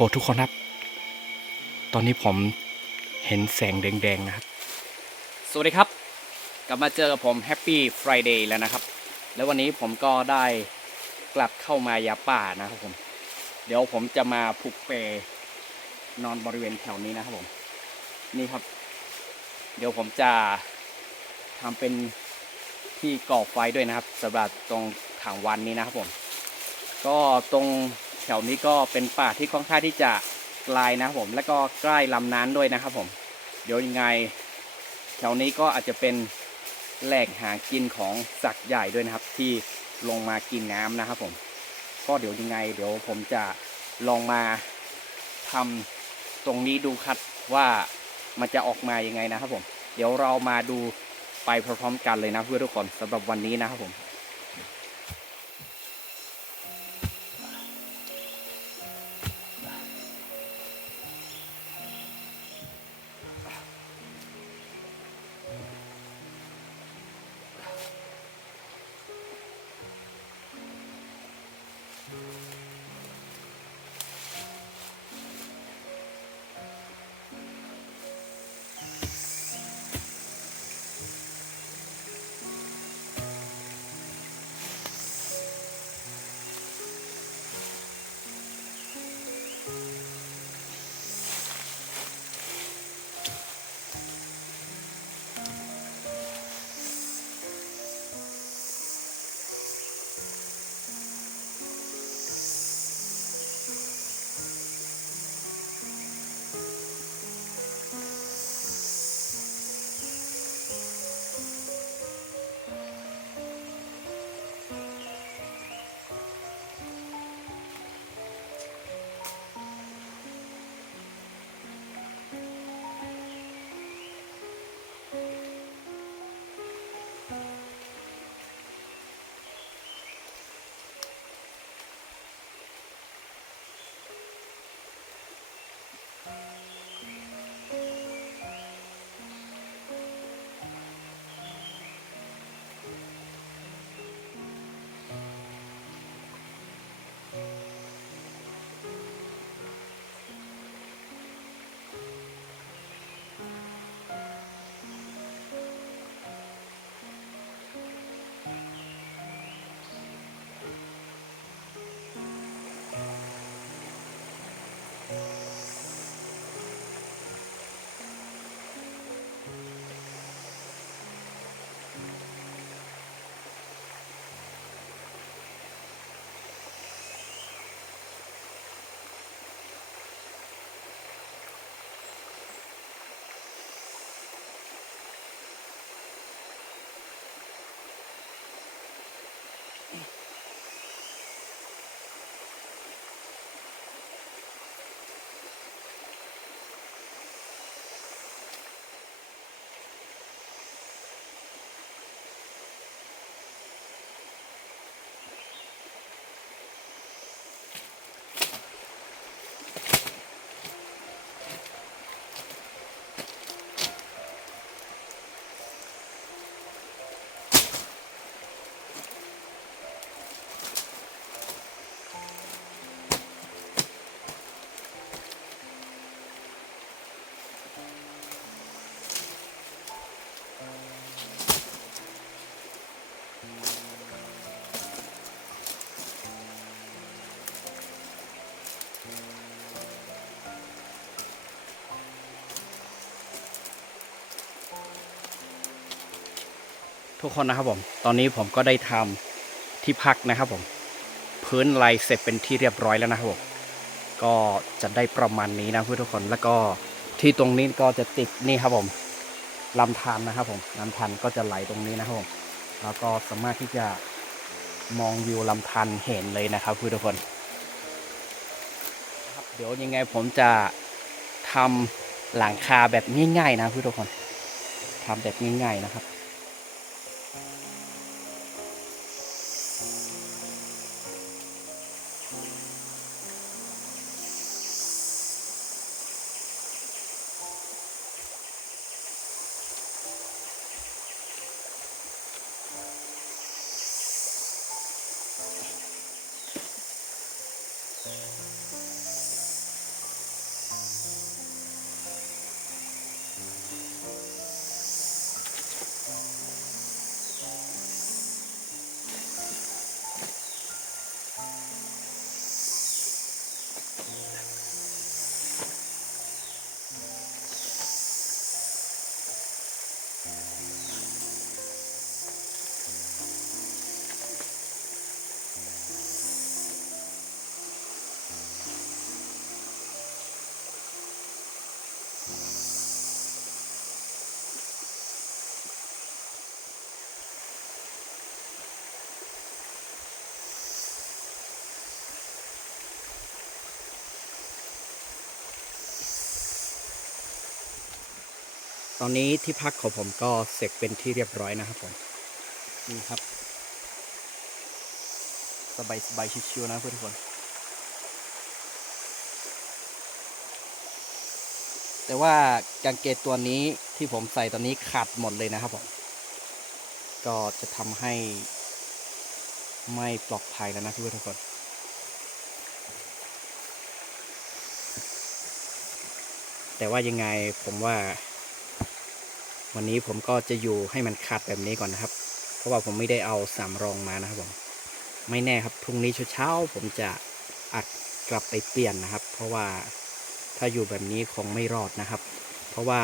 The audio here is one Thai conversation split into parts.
โหทุกคนครับ ตอนนี้ผมเห็นแสงแดงๆนะครับ สวัสดีครับ กลับมาเจอกับผม Happy Friday แล้วนะครับ แล้ววันนี้ผมก็ได้กลับเข้ามายาป่านะครับผม เดี๋ยวผมจะมาผูกเปนอนบริเวณแถวนี้นะครับผม นี่ครับ เดี๋ยวผมจะทำเป็นที่ก่อไฟด้วยนะครับสำหรับตรงถางวันนี้นะครับผม ก็ตรง ถวนี้ก็เป็นป่าที่ค่อนข้างที่จะไกลนะผม แล้วก็ใกล้ลำน้ำด้วยนะครับผม เดี๋ยวยังไง แถวนี้ก็อาจจะเป็นแหล่งหากินของสัตว์ใหญ่ด้วยนะครับ ที่ลงมากินน้ำนะครับผม ก็เดี๋ยวยังไง เดี๋ยวผมจะลองมาทำตรงนี้ดูครับว่ามันจะออกมายังไงนะครับผม เดี๋ยวเรามาดูไปพร้อมๆกันเลยนะเพื่อนทุกคนสำหรับวันนี้นะครับผม ทุกคนนะครับผม ตอนนี้ผมก็ได้ทำที่พักนะครับผม พื้นลายเสร็จเป็นที่เรียบร้อยแล้วนะครับผม ก็จะได้ประมาณนี้นะเพื่อนทุกคน แล้วก็ที่ตรงนี้ก็จะติดนี่ครับผมลำธารนะครับผมลำธารก็จะไหลตรงนี้นะครับผม แล้วก็สามารถที่จะมองวิวลำธารเห็นเลยนะครับเพื่อนทุกคนครับเดี๋ยวยังไงผมจะทำหลังคาแบบง่ายๆนะเพื่อนทุกคนทำแบบง่ายๆนะครับ ตอนนี้ที่พักของผมก็เสร็จเป็นที่เรียบร้อยนะครับผมนี่ครับ สบายสบายชิวๆนะเพื่อนทุกคนแต่ว่ากางเกงตัวนี้ที่ผมใส่ตอนนี้ขาดหมดเลยนะครับผม ก็จะทำให้ไม่ปลอดภัยแล้วนะเพื่อนทุกคน แต่ว่ายังไงผมว่า วันนี้ผมก็จะอยู่ให้มันขาดแบบนี้ก่อนนะครับ เพราะว่าผมไม่ได้เอาสามรองมานะครับผมไม่แน่ครับพรุ่งนี้เช้าผมจะอัดกลับไปเปลี่ยนนะครับ เพราะว่าถ้าอยู่แบบนี้คงไม่รอดนะครับ เพราะว่า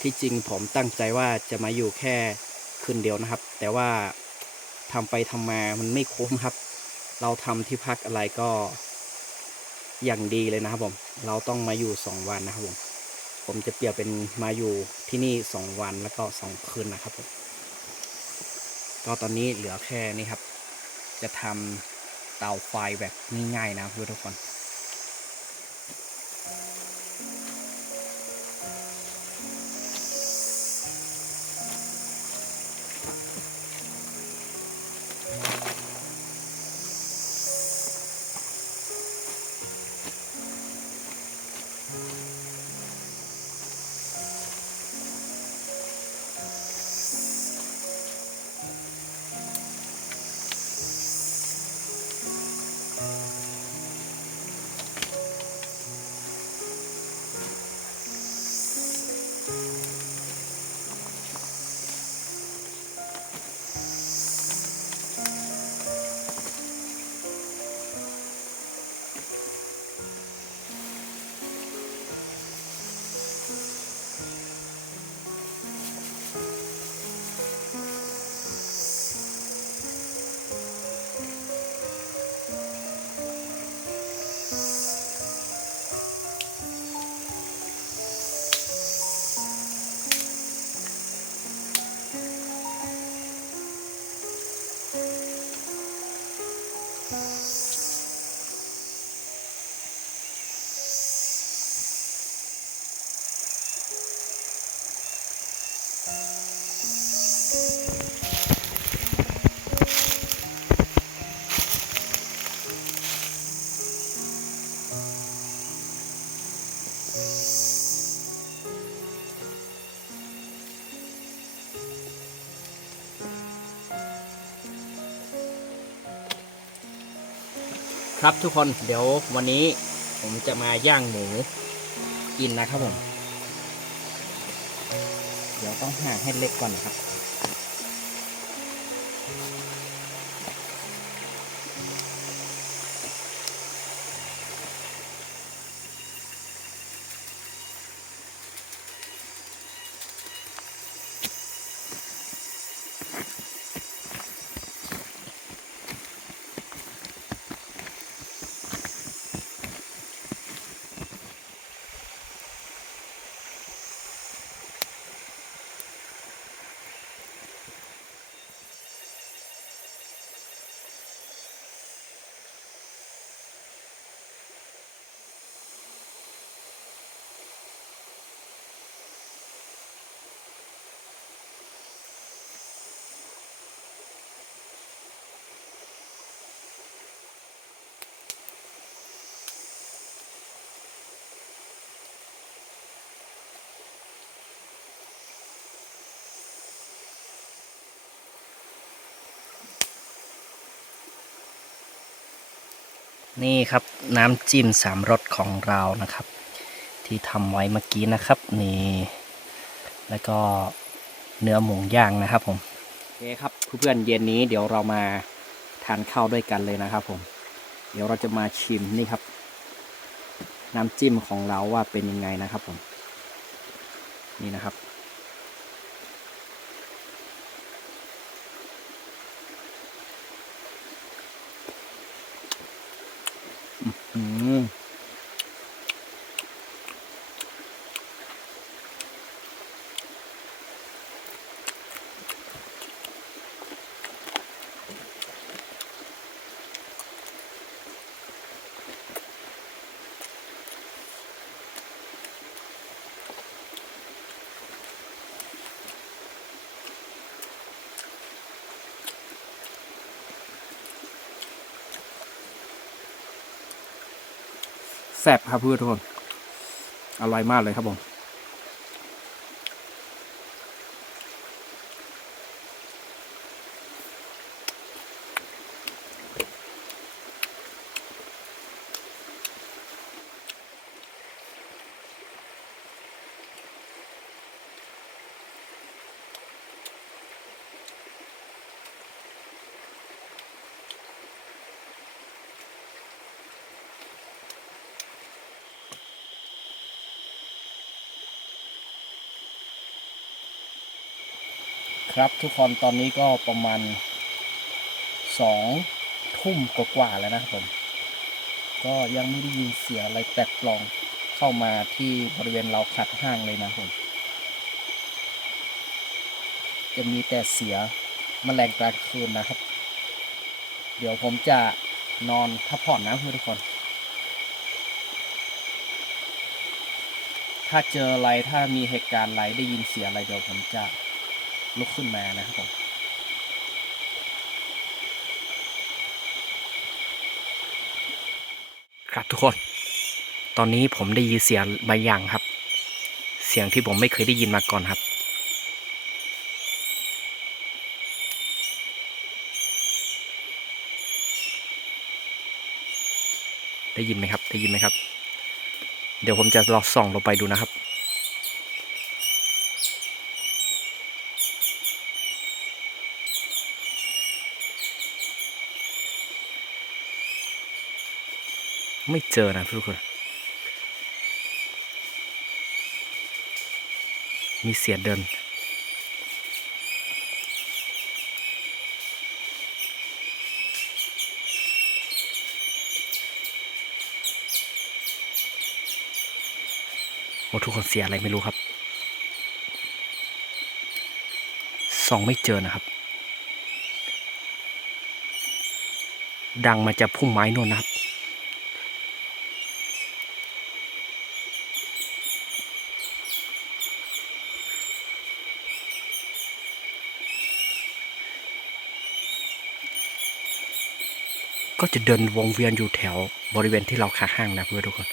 ที่จริงผมตั้งใจว่าจะมาอยู่แค่คืนเดียวนะครับ แต่ว่าทำไปทำมามันไม่คุ้มครับ เราทำที่พักอะไรก็อย่างดีเลยนะครับผม เราต้องมาอยู่สองวันนะครับผม ผมจะเปลี่ยนเป็นมาอยู่ที่นี่สองวันแล้วก็สองคืนนะครับผมก็ตอนนี้เหลือแค่นี้ครับ จะทำเตาไฟแบบง่ายๆนะเพื่อทุกคน ครับทุกคนเดี๋ยววันนี้ผมจะมาย่างหมูกินนะครับผม เดี๋ยวต้องห่างให้เล็กก่อนนะครับ นี่ครับน้ำจิ้มสามรสของเรานะครับ ที่ทำไว้เมื่อกี้นะครับนี่แล้วก็เนื้อหมูย่างนะครับผมโอเคครับเพื่อนๆเย็นนี้เดี๋ยวเรามาทานข้าวด้วยกันเลยนะครับ ผม เดี๋ยวเราจะมาชิมนี่ครับ น้ำจิ้มของเราว่าเป็นยังไงนะครับผม นี่นะครับ อื แซ่บครับเพื่อนทุกคน อร่อยมากเลยครับผม ครับทุกคนตอนนี้ก็ประมาณสองทุ่มกว่าๆแล้วนะครับผม ก็ยังไม่ได้ยินเสียงอะไรแปลกปลอมเข้ามาที่บริเวณเราขัดห้างเลยนะผม จะมีแต่เสียมแมลงกลางคืนนะครับ เดี๋ยวผมจะนอนพักผ่อนนะทุกคน ถ้าเจออะไรถ้ามีเหตุการณ์อะไรได้ยินเสียงอะไรเดี๋ยวผมจะ ลุกขึ้นมานะครับผมครับทุกคน ตอนนี้ผมได้ยินเสียงบางอย่างครับ เสียงที่ผมไม่เคยได้ยินมาก่อนครับ ได้ยินไหมครับ ได้ยินไหมครับ เดี๋ยวผมจะลองส่องลงไปดูนะครับ ไม่เจอนะทุกคน มีเสียงเดิน โอ้ทุกคนเสียอะไรไม่รู้ครับส่องไม่เจอนะครับ ดังมาจากพุ่มไม้น่นนะครับ ก็จะเดินวงเวียนอยู่แถวบริเวณที่เราขาห้างนะเพื่อนทุกคน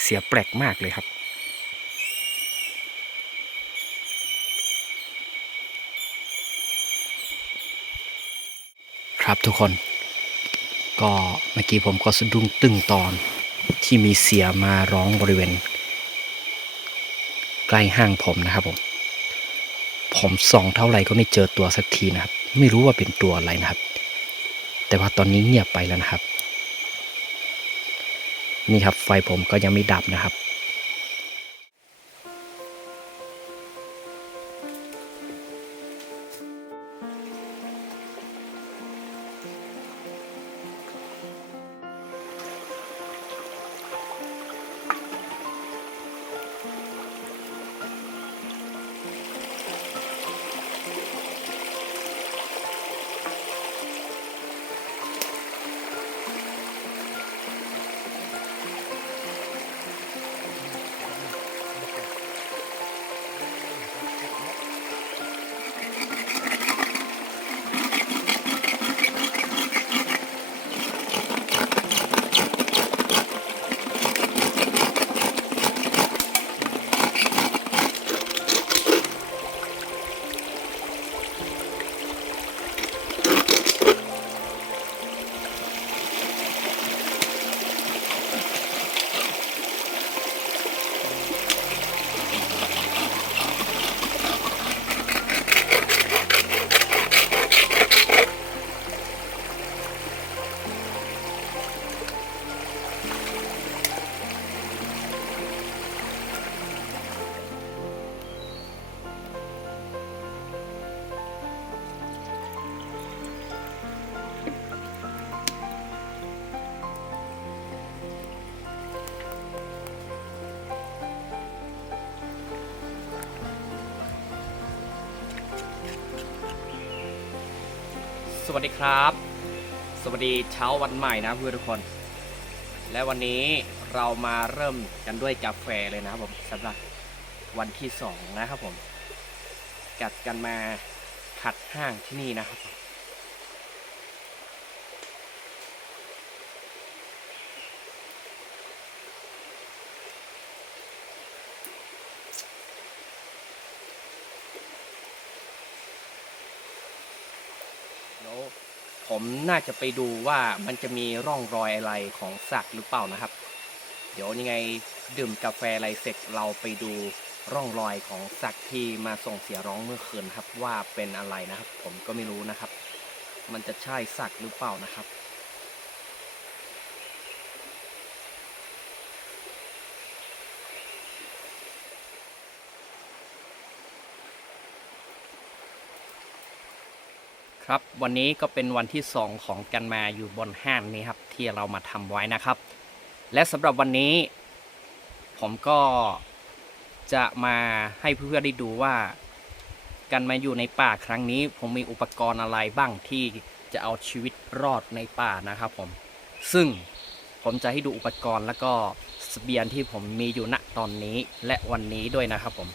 เสียแปลกมากเลยครับครับทุกคนก็เมื่อกี้ผมก็สะดุ้งตึงตอนที่มีเสียมาร้องบริเวณ ใกล้ห้างผมนะครับผม ผมส่องเท่าไหร่ก็ไม่เจอตัวสักทีนะครับ ไม่รู้ว่าเป็นตัวอะไรนะครับ แต่ว่าตอนนี้เงียบไปแล้วนะครับ นี่ครับไฟผมก็ยังไม่ดับนะครับ วัสดีครับ สวัสดีเช้าวันใหม่นะเพื่อนทุกคน และวันนี้เรามาเริ่มกันด้วยกาแฟเลยนะครับผมสำหรับวันที่สองนะครับผมจัดกันมาขัดห้างที่นี่นะครับผม ผมน่าจะไปดูว่ามันจะมีร่องรอยอะไรของสัตว์หรือเปล่านะครับ เดี๋ยวยังไงดื่มกาแฟอะไรเสร็จเราไปดูร่องรอยของสัตว์ที่มาส่งเสียร้องเมื่อคืนครับว่าเป็นอะไรนะครับ ผมก็ไม่รู้นะครับ มันจะใช่สัตว์หรือเปล่านะครับ ครับวันนี้ก็เป็นวันที่ 2 ของกันมาอยู่บนห้างนี้ครับที่เรามาทำไว้นะครับ และสำหรับวันนี้ ผมก็จะมาให้เพื่อนๆได้ดูว่า กันมาอยู่ในป่าครั้งนี้ ผมมีอุปกรณ์อะไรบ้างที่จะเอาชีวิตรอดในป่านะครับผมซึ่งผมจะให้ดูอุปกรณ์แล้วก็สเสบียงที่ผมมีอยู่ณตอนนี้และวันนี้ด้วยนะครับผม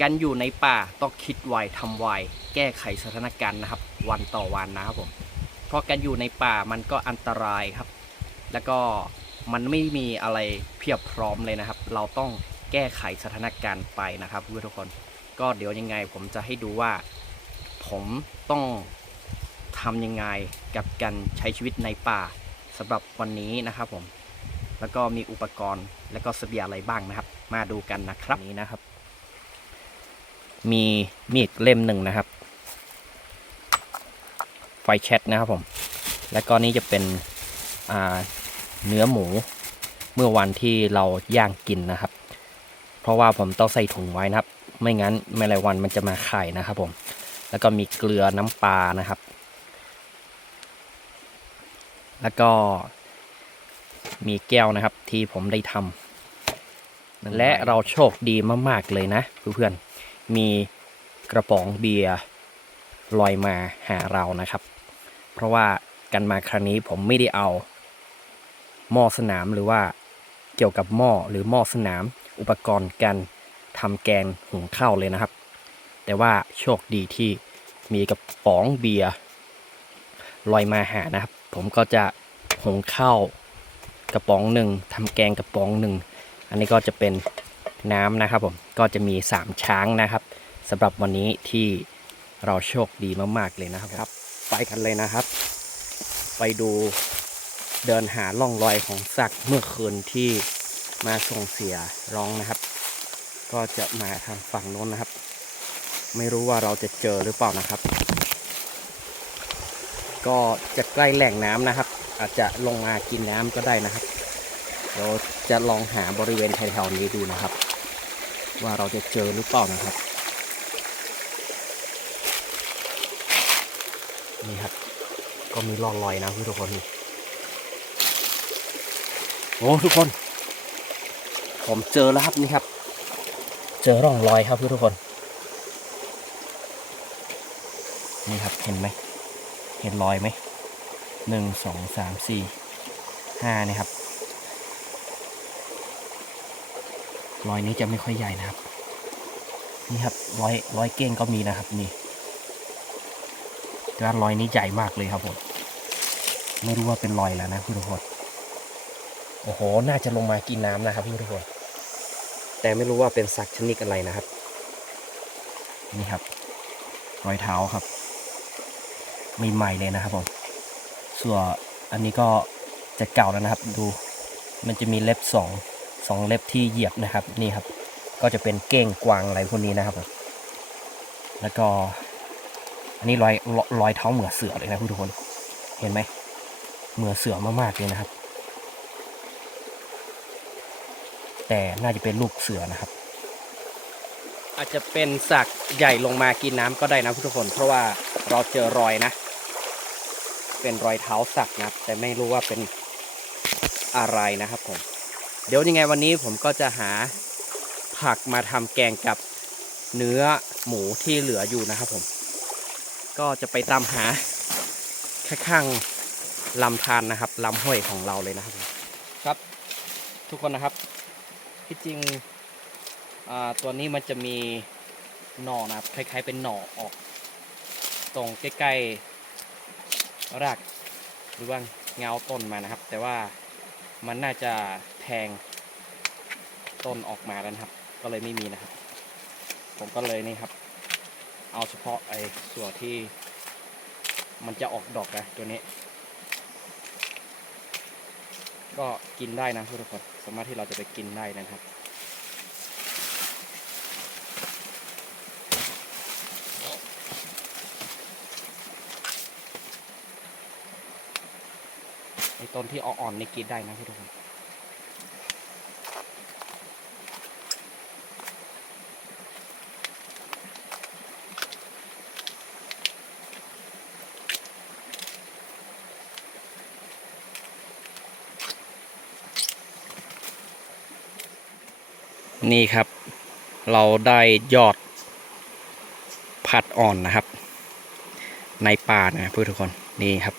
การอยู่ในป่าต้องคิดไวทำไวแก้ไขสถานการณ์นะครับ วันต่อวันนะครับผมเพราะการอยู่ในป่ามันก็อันตรายครับ แล้วก็มันไม่มีอะไรเพียบพร้อมเลยนะครับ เราต้องแก้ไขสถานการณ์ไปนะครับเพื่อนทุกคน ก็เดี๋ยวยังไงผมจะให้ดูว่า ผมต้องทำยังไงกับการใช้ชีวิตในป่าสำหรับวันนี้นะครับผม แล้วก็มีอุปกรณ์แล้วก็เสบียงอะไรบ้างนะครับ มาดูกันนะครับนี้นะครับ มีมีดเล่มหนึ่งนะครับ ไฟแชทนะครับผม แล้วก็นี่จะเป็นเนื้อหมูเมื่อวันที่เราย่างกินนะครับ เพราะว่าผมต้องใส่ถุงไว้นะครับ ไม่งั้นแมลงวันมันจะมาไข่นะครับผม แล้วก็มีเกลือน้ำปลานะครับ แล้วก็มีแก้วนะครับที่ผมได้ทำและเราโชคดีมาก ๆ เลยนะเพื่อนๆ มีกระป๋องเบียร์ลอยมาหาเรานะครับ เพราะว่ากันมาครั้งนี้ผมไม่ได้เอาหม้อสนามหรือว่าเกี่ยวกับหม้อหรือหม้อสนาม อุปกรณ์การทำแกงหุงข้าวเลยนะครับ แต่ว่าโชคดีที่มีกระป๋องเบียร์ลอยมาหานะครับ ผมก็จะหุงข้าวกระป๋องหนึ่งทำแกงกระป๋องหนึ่งอันนี้ก็จะเป็น น้ำนะครับผมก็จะมี 3 ช้างนะครับสำหรับวันนี้ที่เราโชคดีมากๆเลยนะครับครับ ไปกันเลยนะครับ ไปดูเดินหาล่องรอยของสัตว์เมื่อคืนที่มาส่งเสียร้องนะครับ ก็จะมาทางฝั่งโน้นนะครับ ไม่รู้ว่าเราจะเจอหรือเปล่านะครับ ก็จะใกล้แหล่งน้ำนะครับ อาจจะลงมากินน้ำก็ได้นะครับเดี๋ยวจะลองหาบริเวณแถวๆนี้ดูนะครับ ว่าเราจะเจอหรือเปล่านะครับ นี่ครับ ก็มีร่องรอยนะทุกคนนี่โอ้ทุกคน ผมเจอแล้วครับนี่ครับ เจอร่องรอยครับทุกคน นี่ครับเห็นไหม เห็นรอยไหมหนึ่งสองสามสี่ห้านี่ครับ รอยนี้จะไม่ค่อยใหญ่นะครับ นี่ครับรอยรอยเก้งก็มีนะครับนี่แต่ว่ารอยนี้ใหญ่มากเลยครับผมไม่รู้ว่าเป็นรอยแล้วนะพี่ทุกคนโอ้โห น่าจะลงมากินน้ำนะครับพี่ทุกคนแต่ไม่รู้ว่าเป็นสัตว์ชนิดอะไรนะครับ นี่ครับ รอยเท้าครับใหม่ๆเลยนะครับผมส่วนอันนี้ก็จะเก่าแล้วนะครับ ดู มันจะมีเล็บสอง สองเล็บที่เหยียบนะครับนี่ครับ ก็จะเป็นเก้งกวางอะไรพวกนี้นะครับผมแล้วก็ อันนี้รอยรอยรอยเท้าเหมือเสือเลยนะทุกคนเห็นไหมเหมือเสือมากๆเลยนะครับ แต่น่าจะเป็นลูกเสือนะครับ อาจจะเป็นสักใหญ่ลงมากินน้ำก็ได้นะทุกคน เพราะว่าเราเจอรอยนะ เป็นรอยเท้าสักนะครับแต่ไม่รู้ว่าเป็นอะไรนะครับผม เดี๋ยวยังไงวันนี้ผมก็จะหาผักมาทำแกงกับเนื้อหมูที่เหลืออยู่นะครับผม ก็จะไปตามหาข้างๆลำธารนะครับลำห้วยของเราเลยนะครับครับ ทุกคนนะครับที่จริงตัวนี้มันจะมีหน่อนะครับคล้ายๆเป็นหน่อออก ตรงใกล้ๆรากหรือว่าเงาต้นมานะครับ แต่ว่ามันน่าจะ ทงต้นออกมาแล้วนะครับ ก็เลยไม่มีนะครับ ผมก็เลยนี่ครับ เอาเฉพาะไอ้ส่วนที่ มันจะออกดอกนะตัวนี้ ก็กินได้นะทุกคนสามารถที่เราจะไปกินได้นะครับไอ้ต้นที่อ่อนๆนี่กินได้นะทุกคน นี่ครับ เราได้ยอดผัดอ่อนนะครับ ในป่านะเพื่อนทุกคนนี่ครับ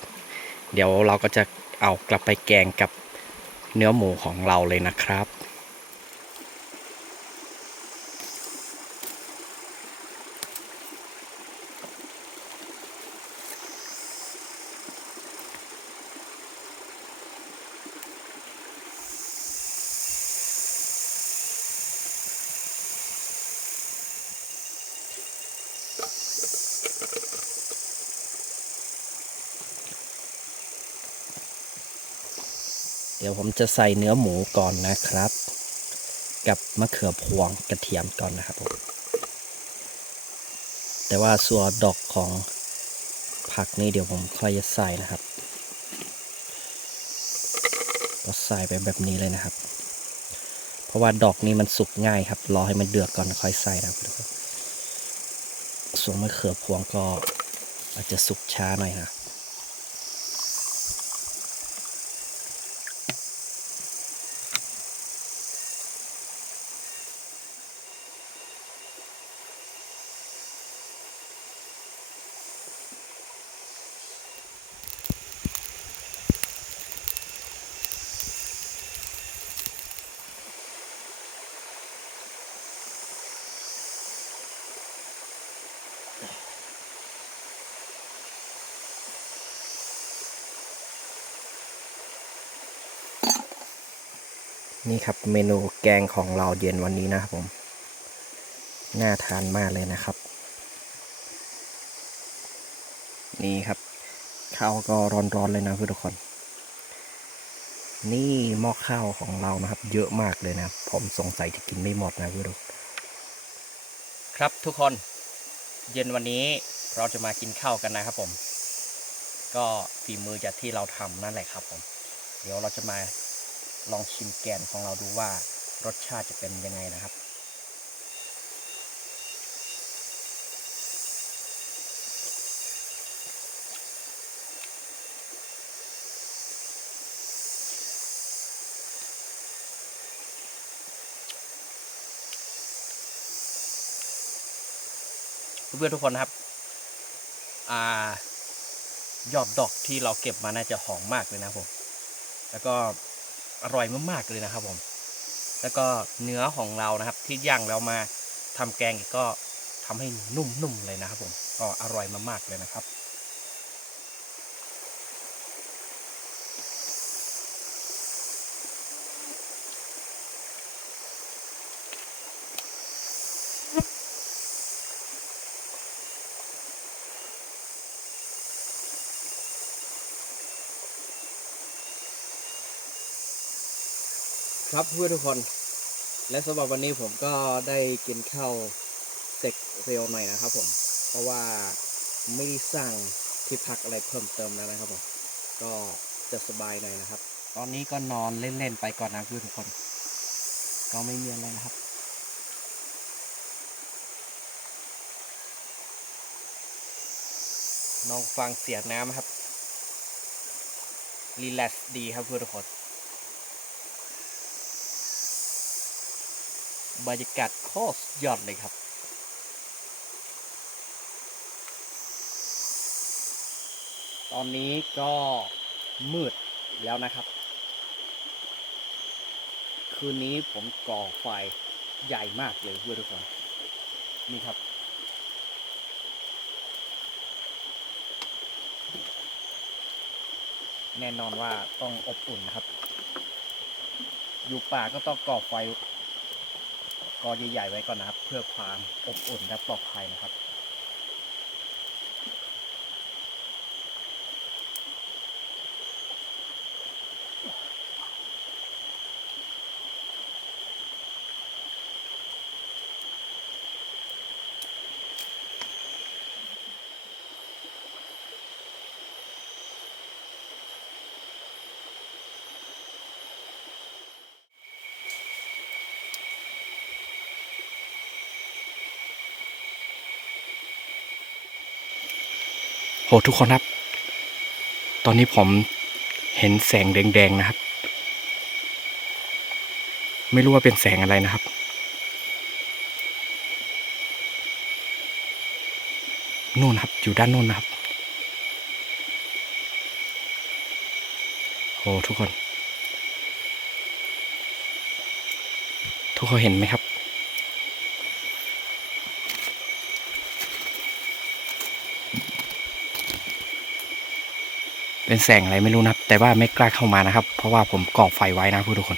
เดี๋ยวเราก็จะเอากลับไปแกงกับเนื้อหมูของเราเลยนะครับ จะใส่เนื้อหมูก่อนนะครับ กับมะเขือพวงกระเทียมก่อนนะครับผมแต่ว่าส่วนดอกของผักนี่เดี๋ยวผมค่อยจะใส่นะครับ ก็ใส่ไปแบบนี้เลยนะครับ เพราะว่าดอกนี้มันสุกง่ายครับรอให้มันเดือดก่อนค่อยใส่นะครับส่วนมะเขือพวงก็อาจจะสุกช้าหน่อยนะ นี่ครับเมนูแกงของเราเย็นวันนี้นะครับผม น่าทานมากเลยนะครับ นี่ครับข้าวก็ร้อนๆเลยนะเพื่อนทุกคน นี่หม้อข้าวของเรานะครับ เยอะมากเลยนะผมสงสัยจะกินไม่หมดนะเพื่อนทุกครับทุกคนเย็นวันนี้เราจะมากินข้าวกันนะครับผม ก็ฝีมือจากที่เราทำนั่นแหละครับผม เดี๋ยวเราจะมา ลองชิมแกนของเราดูว่ารสชาติจะเป็นยังไงนะครับ เพื่อนทุกคนครับอยอดดอกที่เราเก็บมาน่าจะหอมมากเลยนะผม แล้วก็ อร่อยมากๆเลยนะครับผม แล้วก็เนื้อของเรานะครับ ที่ย่างแล้วมาทำแกงกก็ทำให้นุ่มๆเลยนะครับผมก็อร่อยมากๆเลยนะครับ ครับเพื่อนทุกคน และสำหรับวันนี้ผมก็ได้กินข้าวเสร็จเร็วหน่อยนะครับผม เพราะว่าไม่ได้สั่งที่พักอะไรเพิ่มเติมแล้วนะครับผม ก็จะสบายหน่อยนะครับ ตอนนี้ก็นอนเล่นๆไปก่อนนะเพื่อนทุกคน ก็ไม่มีอะไรนะครับน้องฟังเสียงน้ำครับ รีแลกซ์ดีครับเพื่อนทุกคน บรรยากาศโคตรยอดเลยครับ ตอนนี้ก็มืดแล้วนะครับ คืนนี้ผมก่อไฟใหญ่มากเลยเพื่อนทุกคน นี่ครับแน่นอนว่าต้องอบอุ่นนะครับ อยู่ป่าก็ต้องก่อไฟ กอใหญ่ๆไว้ก่อนนะครับ เพื่อความอบอุ่นและปลอดภัยนะครับ โหทุกคนครับ ตอนนี้ผมเห็นแสงแดงๆนะครับ ไม่รู้ว่าเป็นแสงอะไรนะครับ นู่นครับ อยู่ด้านนู่นนะครับโหทุกคน ทุกคนเห็นไหมครับ เป็นแสงอะไรไม่รู้นะครับ แต่ว่าไม่กล้าเข้ามานะครับ เพราะว่าผมก่อไฟไว้นะทุกคน